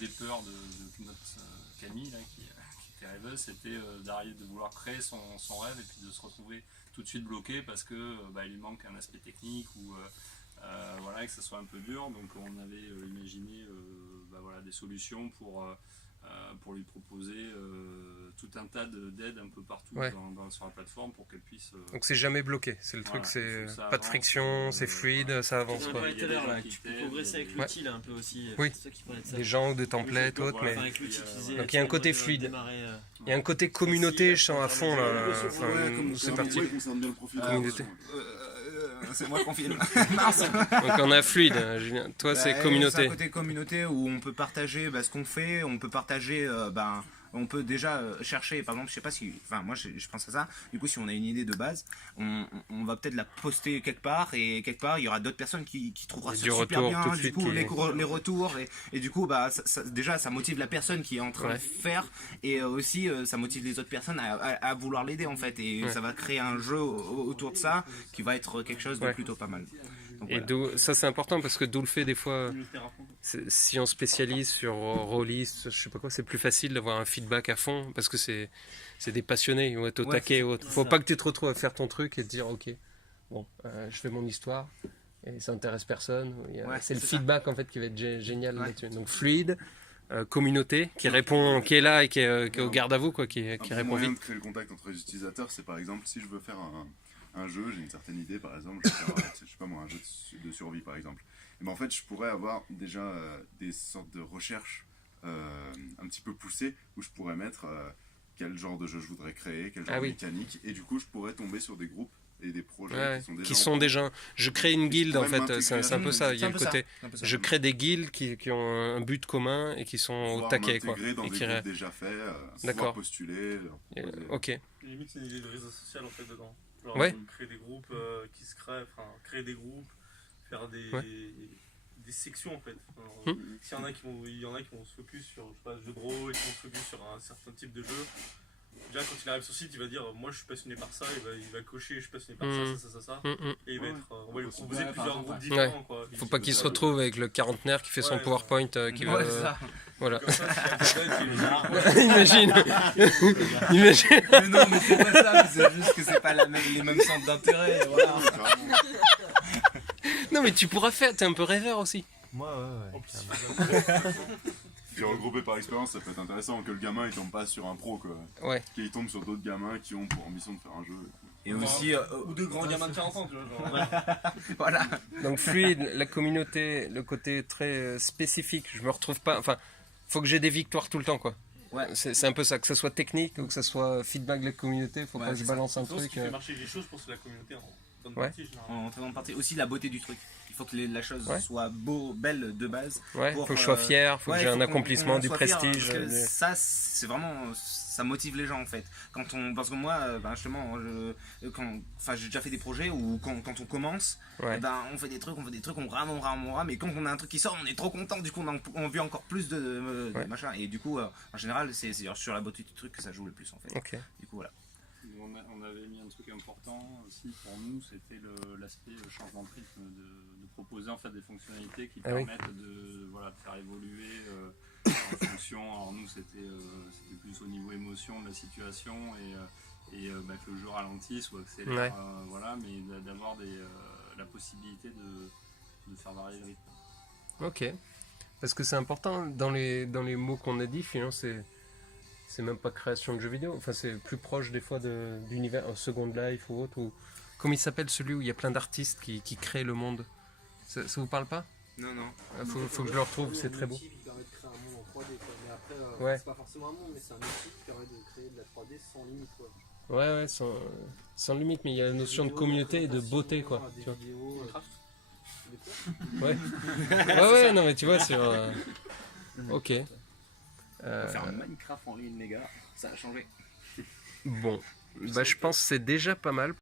des peurs de notre Camille là, qui était rêveuse, c'était d'arriver de vouloir créer son rêve et puis de se retrouver tout de suite bloqué parce que il lui manque un aspect technique ou voilà, que ça soit un peu dur. Donc on avait imaginé des solutions pour lui proposer tout un tas d'aides un peu partout sur la plateforme pour qu'elle puisse. Donc c'est jamais bloqué, c'est le truc, c'est pas de friction, c'est fluide, ça avance On quoi. parlait tout à l'heure là, que tu peux progresser avec l'outil là un peu aussi. Oui, C'est toi qui parlais de ça. des gens, des templates, autres, mais. Enfin, avec l'outil qui disait, Donc il y a un côté fluide. Il y a un côté communauté, je sens à fond là. Enfin, c'est parti. Communauté. C'est moi qui confirme. Donc on a fluide, Julien. Toi c'est C'est communauté. un côté communauté où on peut partager ce qu'on fait, on peut partager, on peut déjà chercher, par exemple, je sais pas si, enfin moi je pense à ça, du coup si on a une idée de base, on va peut-être la poster quelque part et quelque part il y aura d'autres personnes qui trouveront ça super bien, tout de du suite, coup les retours et du coup déjà ça motive la personne qui est en train de faire et aussi ça motive les autres personnes à vouloir l'aider en fait et ça va créer un jeu autour de ça qui va être quelque chose de plutôt pas mal. Donc, Et ça c'est important parce que d'où le fait des fois, si on spécialise sur Rollist, je sais pas quoi, c'est plus facile d'avoir un feedback à fond parce que c'est des passionnés, ils vont être au taquet. Faut pas que tu te retrouves à faire ton truc et te dire ok, bon, je fais mon histoire et ça intéresse personne. C'est le feedback en fait qui va être génial là-dessus. Donc fluide, communauté qui répond, qui est là et qui est au garde à vous quoi, qui répond moyen vite. de créer le contact entre les utilisateurs, c'est par exemple si je veux faire un jeu, j'ai une certaine idée par exemple, je vais faire, je sais pas moi, un jeu de survie par exemple. Et ben en fait je pourrais avoir déjà des sortes de recherches un petit peu poussées où je pourrais mettre quel genre de jeu je voudrais créer, quel genre de mécanique, et du coup je pourrais tomber sur des groupes et des projets qui sont déjà. Je crée une guilde en fait, c'est un peu ça. Il y a le côté. Je crée des guildes qui ont un but commun et qui sont au taquet quoi. Dans Et des groupes déjà faits, pouvoir postuler. Ok. Limite c'est une idée de réseau social en fait dedans. Genre créer des groupes qui se créent, créer des groupes, faire des sections en fait. S'il y en a qui vont se focus sur le jeu de rôle, qui vont se focus sur un certain type de jeu. Déjà quand il arrive sur le site, il va dire moi je suis passionné par ça, il va cocher je suis passionné par ça. Et il va on va lui proposer plusieurs groupes différents quoi. Faut pas qu'il se retrouve avec le quarantenaire qui fait son PowerPoint qui va. Voilà. Imagine. Mais non, mais c'est pas ça, c'est juste que c'est pas les mêmes centres d'intérêt. Voilà. Non mais tu pourras faire, t'es un peu rêveur aussi. Moi Puis regroupé par expérience, ça peut être intéressant que le gamin il tombe pas sur un pro quoi. Qu'il tombe sur d'autres gamins qui ont pour ambition de faire un jeu. Et aussi ou deux grands gamins de 40 ans, tu vois. Voilà. Donc fluide, la communauté, le côté très spécifique, je me retrouve pas. Enfin, faut que j'ai des victoires tout le temps quoi. C'est un peu ça, que ce soit technique ou que ce soit feedback de la communauté, faut pas que je balance un truc. Ce qui fait marcher les choses pour la communauté en en très grande partie. Aussi la beauté du truc. Il faut que la chose soit belle de base. Faut que je sois fier, faut que j'ai un accomplissement, du prestige. Fier, parce que ça, c'est vraiment, ça motive les gens en fait. Parce que moi, justement, j'ai déjà fait des projets où quand on commence, on fait des trucs, on rame, et quand on a un truc qui sort, on est trop content. Du coup, on veut encore plus de machin. Et du coup, en général, c'est sur la beauté du truc que ça joue le plus en fait. Du coup, voilà. On avait mis un truc important aussi pour nous, c'était l'aspect changement de rythme, de proposer en fait des fonctionnalités qui permettent de faire évoluer en fonction. Alors nous c'était plus au niveau émotion de la situation et que le jeu ralentisse ou accélère, mais d'avoir la possibilité de faire varier le rythme. Ok, parce que c'est important dans les mots qu'on a dit, finalement c'est même pas création de jeux vidéo, enfin c'est plus proche des fois d'univers, Second Life ou autre, ou comme il s'appelle celui où il y a plein d'artistes qui créent le monde. Ça vous parle pas? Non. Faut que je le retrouve, c'est très beau. C'est un outil qui permet de créer un monde en 3D quoi. Mais après, c'est pas forcément un monde, mais c'est un outil qui permet de créer de la 3D sans limite quoi. Sans limite, mais il y a la notion de communauté et de beauté quoi. Des Tu vidéos, vois. Non mais tu vois sur. Ok. On va faire un Minecraft en ligne les gars, ça a changé. Bon, je pense que c'est déjà pas mal.